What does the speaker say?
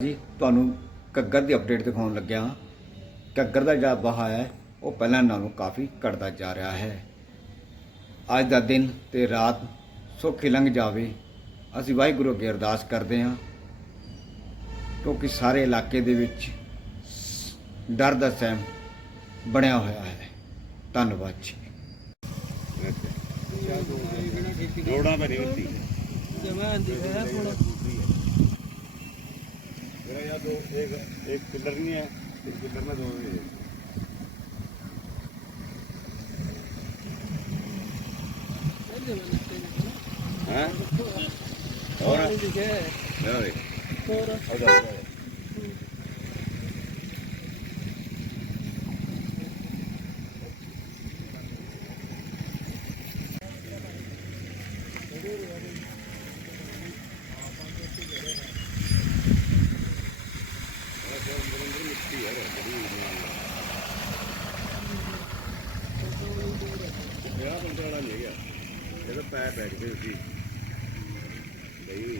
ਜੀ ਤੁਹਾਨੂੰ ਘੱਗਰ ਦੀ ਅਪਡੇਟ ਦਿਖਾਉਣ ਲੱਗਿਆ ਹਾਂ ਘੱਗਰ ਦਾ ਜਿਹੜਾ ਵਹਾਅ ਹੈ ਉਹ ਪਹਿਲਾਂ ਨਾਲੋਂ ਕਾਫੀ ਘਟਦਾ ਜਾ ਰਿਹਾ ਹੈ ਅੱਜ ਦਾ ਦਿਨ ਤੇ ਰਾਤ ਸੌਖੀ ਲੰਘ ਜਾਵੇ ਅਸੀਂ ਵਾਹਿਗੁਰੂ ਅੱਗੇ ਅਰਦਾਸ ਕਰਦੇ ਹਾਂ ਕਿਉਂਕਿ ਸਾਰੇ ਇਲਾਕੇ ਦੇ ਵਿੱਚ ਡਰ ਦਾ ਸਹਿਮ ਬਣਿਆ ਹੋਇਆ ਹੈ ਧੰਨਵਾਦ ਜੀ ਜੋੜਾਂ ਪੈ ਨਹੀਂ ਹੁੰਦੀ है या दो एक एक पिलर नहीं है एक पिलर में दो भी है और Thank you. और ਬੰਦਾ ਵਾਲਾ ਨਹੀਂ ਹੈਗਾ ਇਹਦਾ ਪੈਰ ਬੈਠ ਗਏ ਸੀ। ਨਹੀਂ